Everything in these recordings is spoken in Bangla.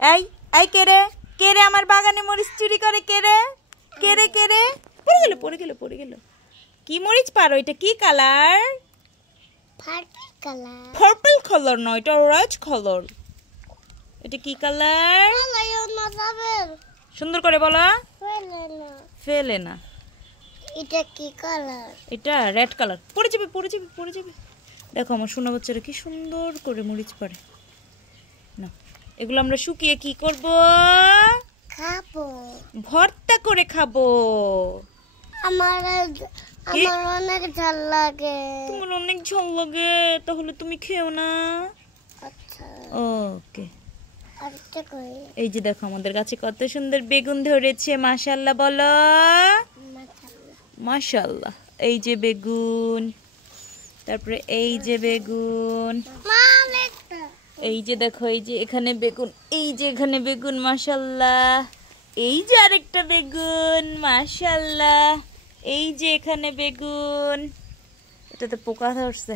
এই এই কে রে আমার বাগানে মরিচ চুরি করে? কে রে পড়ে গেল। কি মরিচ পারো? এটা কি কালার? পার্পল কালার না, এটা অরেঞ্জ কালার। এটা কি কালার? সুন্দর করে বলো। ফেলে না। এটা কি কালার? এটা রেড কালার। পড়ে যাবে। দেখো আমার সোনা বাচ্চারা কি সুন্দর করে মরিচ পারে। না, এগুলো আমরা শুকিয়ে কি করব? খাবো। ভর্তা করে খাবো। আমার অনেক ঝাল লাগে। তোমার অনেক ঝাল লাগে, তাহলে তুমি খেও না। আচ্ছা, ওকে। আরেকটা কই? এই যে দেখো আমাদের গাছে কত সুন্দর বেগুন ধরেছে, মাশাআল্লাহ বলো। মাশাআল্লাহ। এই যে বেগুন, তারপরে এই যে বেগুন, এই যে দেখো, এই যে এখানে বেগুন, এই যে এখানে বেগুন, মাশাআল্লাহ। এই যে আরেকটা বেগুন, মাশাআল্লাহ। এই যে এখানে বেগুন, এটাতে পোকা ধরছে।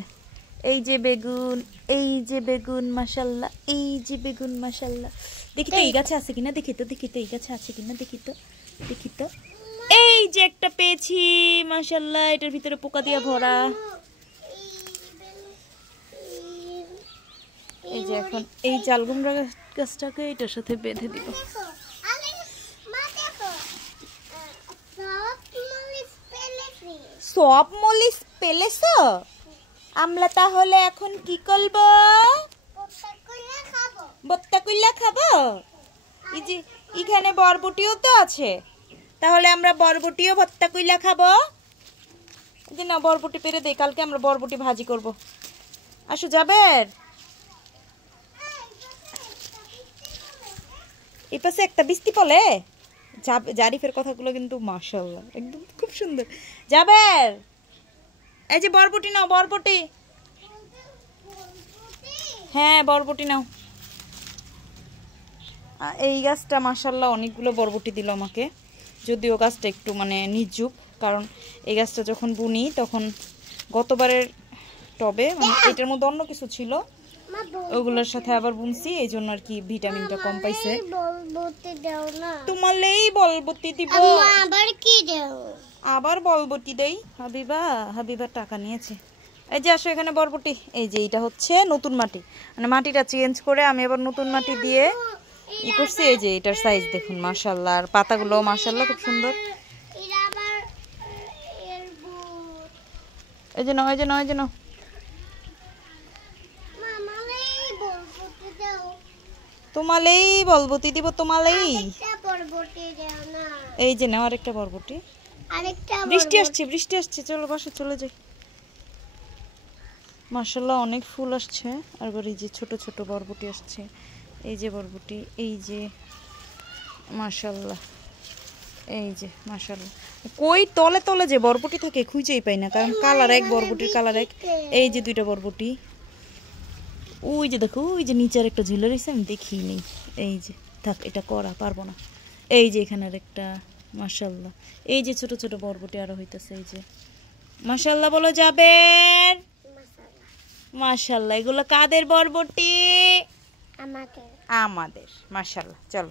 এই যে বেগুন, এই যে বেগুন, মাশাআল্লাহ। এই যে বেগুন, মাশাআল্লাহ। দেখি তো এই গাছে আছে কিনা, দেখি তো এই গাছে আছে কিনা, দেখি তো। এই যে একটা পেয়েছি, মাশাআল্লাহ। এটার ভিতরে পোকা দিয়ে ভরা। এই যে এখন এই চাল কুমড়া গাছটাকে এটার সাথে বেঁধে দিব। সব মরিচ পেলেছো? আমরা তাহলে এখন কি করব? ভর্তা কইলা খাবো। এই যে এখানে বরবটিও তো আছে, তাহলে আমরা বরবটিও ভর্তা কইলা খাবো। এই যে না, বরবটি পেরে দেই, কালকে আমরা বরবটি ভাজি করব। আসো যাবেন। এই পাশে একটা বৃষ্টি পড়ে। জারিফের কথাগুলো কিন্তু মাশাআল্লাহ একদম খুব সুন্দর। যাবেন। এই যে বরবটি নাও, বরবটি। হ্যাঁ, বরবটি নাও। এই গাছটা মাশাআল্লাহ অনেকগুলো বরবটি দিল আমাকে, যদিও গাছটা একটু মানে নিচুক, কারণ এই গাছটা যখন বুনি তখন গতবারের টবে মানে এটার মধ্যে অন্য কিছু ছিল, ওগুলোর সাথে আবার বুনছি, এই জন্য আর কি ভিটামিনটা কম পাইছে। তোমালেই বলবতি দিব। আবার কি দাও? আবার বলবতি দেই। হাবিবা টাকা নিয়েছে। এই যে আসো এখানে বরবটি। এই যে এটা হচ্ছে নতুন মাটি, মানে মাটিটা চেঞ্জ করে আমি আবার নতুন মাটি দিয়ে ই করছি। এই যে এটার সাইজ দেখুন মাশাআল্লাহ, আর পাতাগুলো মাশাআল্লাহ খুব সুন্দর। এই যে নাও। তোমালেই বলবতি দিব, তোমালেই। এই যে নাও আরেকটা বরবটি। বৃষ্টি আসছে, চলো বাসা চলে যাই। মাশাআল্লাহ অনেক ফুল আসছে, আর এই যে ছোট ছোট বরবটি আসছে। এই যে বরবটি, এই যে মাশাআল্লাহ, এই যে মাশাআল্লাহ। কই তলে তলে যে বরবটি থাকে খুঁজেই পাই না, কারণ কালার এক, বরবটির কালার এক। এই যে দুইটা বরবটি। ওই যে দেখো, ওই যে নিচে একটা ঝুলে রয়েছে, আমি দেখি নেই। এই যে থাক, এটা করা পারবো না। এই যে এখানে আরেকটা, মাশাআল্লাহ। এই যে ছোট ছোট বরবটি আরো হইতেছে। এই যে মাশাআল্লাহ বলো যাবেন। মাশাআল্লাহ। এগুলো কাদের বরবটি? আমাদের। মাশাআল্লাহ। চলো।